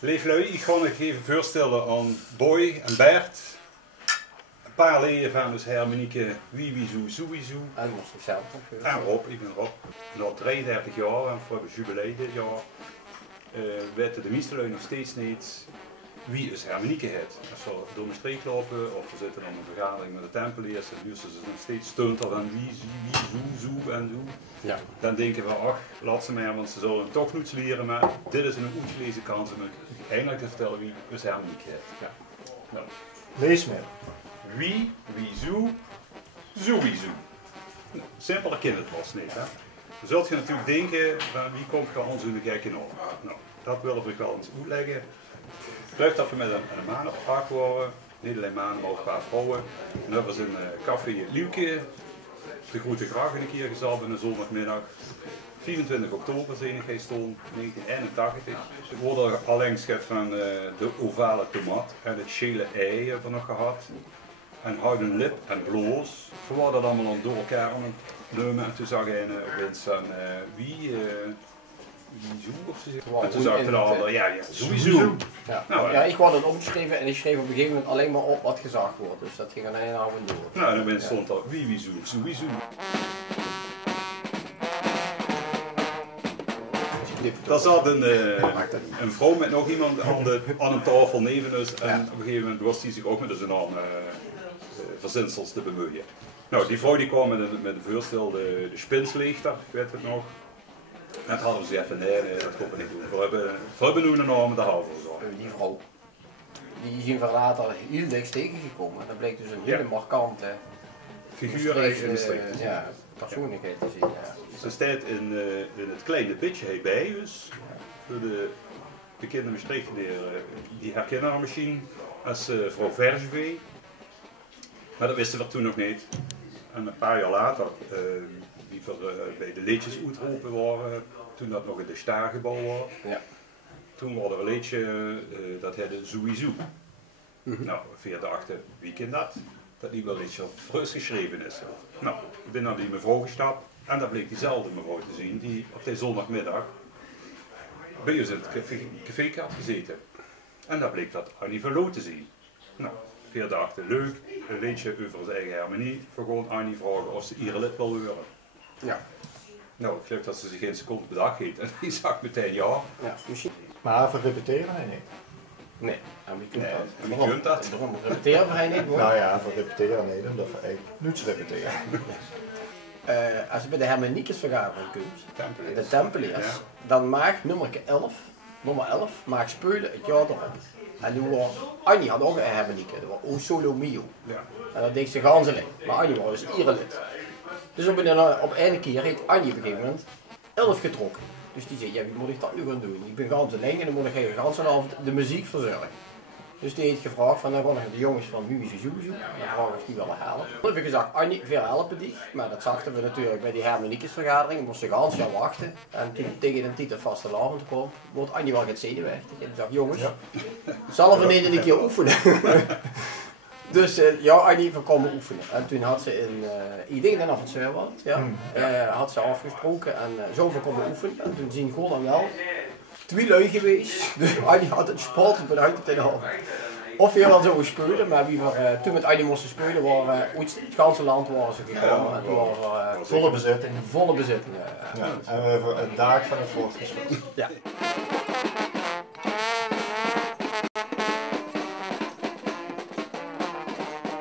Lieve lui, ik ga nog even voorstellen aan Boy en Bert. Een paar leden van ons Hermenieke Wiwizoe Sowieso. En moest ik zelf nog En Rob, ik ben Rob. Na 33 jaar, en voor het jubileum dit jaar, weten de meeste lui nog steeds niet wie is Hermenieke het. Als we door de streek lopen of we zitten aan een vergadering met de tempeliers, dan duurt ze nog steeds stunter van wie, zo en zo. Ja. Dan denken we, ach, laat ze maar, want ze zullen toch niets leren, maar dit is een uitgelezen kans om eindelijk te vertellen wie is Hermenieke het. Ja. Nou. Lees maar. Wie, zo, sowieso. Nou, simpeler kind het was niet, hè. Dan zult je natuurlijk denken, van wie komt gaan ons in de gekke naam? Nou, dat willen we wel eens uitleggen. Blijft dat we met een man op elkaar worden, niet alleen mannen, maar ook een paar vrouwen. En dat was een café Lieuwke. De groete graag een keer gezet op een zondagmiddag. 24 oktober zijn hij stond, 1981. We worden alleen geschet van de ovale tomaat en het schele ei hebben we nog gehad. En houden lip en bloos. We waren dat allemaal door elkaar aan het nemen en toen zag hij opeens van wie zo of zo. En toen zag ik de ander, ja, sowieso. Ja. Nou, Ja, ik had het opgeschreven en ik schreef op een gegeven moment alleen maar op wat gezag wordt. Dus dat ging aan een avond door. Nou, dan stond er wie zo, sowieso. Daar zat een vrouw met nog iemand aan een tafel neven ons en op een gegeven moment was hij zich ook met zijn naam verzinsels te bemoeien. Nou, die vrouw die kwam met een voorstel, de spinsleegter, ik weet het nog. En toen hadden ze even, nee, dat klopt niet doen. We hebben nu een naam, daar houden we zo. Die vrouw, die zijn we later heel dicht tegengekomen. Dat bleek dus een hele markante Figuur in de streek. Ja, persoonlijkheid te zien. Ja. Ze staat in het kleine pitje bij ons. Voor de bekende Maastricht die herkennen haar misschien als vrouw Vergevee. Maar dat wisten we toen nog niet. En een paar jaar later, die bij de liedjes uitgeroepen waren, toen dat nog in de Staargebouw was. Ja. Toen was er een liedje, dat heette Sowieso. Nou, via dachten, wie kent dat? Dat die wel liedje voor ons geschreven is. Nou, ik ben naar die mevrouw gestapt en daar bleek diezelfde mevrouw te zien die op die zondagmiddag bij ons in het café had gezeten. En daar bleek dat Annie Verloo te zien. Nou, via dachten, leuk, een liedje over zijn eigen harmonie, voor gewoon Annie vragen of ze iedere lid wil horen. Ja. Nou, ik geloof dat ze zich geen seconde bedacht heeft en die zag meteen ja. Ja, misschien. Maar voor repeteren hij niet. Nee, en wie kunt Nee, dat? en wie kunt dat? Daarom repeteren we hij niet hoor. Nou ja, voor repeteren nee, omdat we eigenlijk niets repeteren. Als je bij de Hermeniekesvergadering komt, Tempeliers. de Tempeliers, Ja. dan maakt nummer 11, maakt spelen het jaar erop. En toen was, Annie had ook een Hermenieke, dat was O Solo Mio. Ja. En dat deed ze ganzeling, maar Annie was dus iedere lid. Dus op een keer heeft Annie op een gegeven moment 11 getrokken. Dus die zei, ja wie moet ik dat nu gaan doen? Ik ben ganzeling en dan moet ik de ganse avond de muziek verzorgen. Dus die heeft gevraagd van, dan gaan de jongens van Muzie Zoezoe, dan vragen of die willen helpen. Toen heb ik gezegd, Annie, veel helpen die. Maar dat zagen we natuurlijk bij die Hermeniekesvergadering, moesten de gans gaan wachten. En toen tegen de titel vaste avond kwam, wordt Annie wel zenuwachtig. En ik dacht, jongens, zal we niet een keer oefenen? Dus ja, Annie, we komen oefenen. En toen had ze ik denk dat het Zwerwald, had ze afgesproken en zo we komen oefenen. En toen zien gewoon dan wel 2 lui geweest. Dus Annie had het sport vanuit het in de hand. Of weer wel zo spelen, maar toen met Annie moesten spelen, waren uit het ganse land waren ze gekomen. En toen waren Volle bezetting. volle bezitting. Ja. En we hebben een dag van het fort gespeeld. Ja.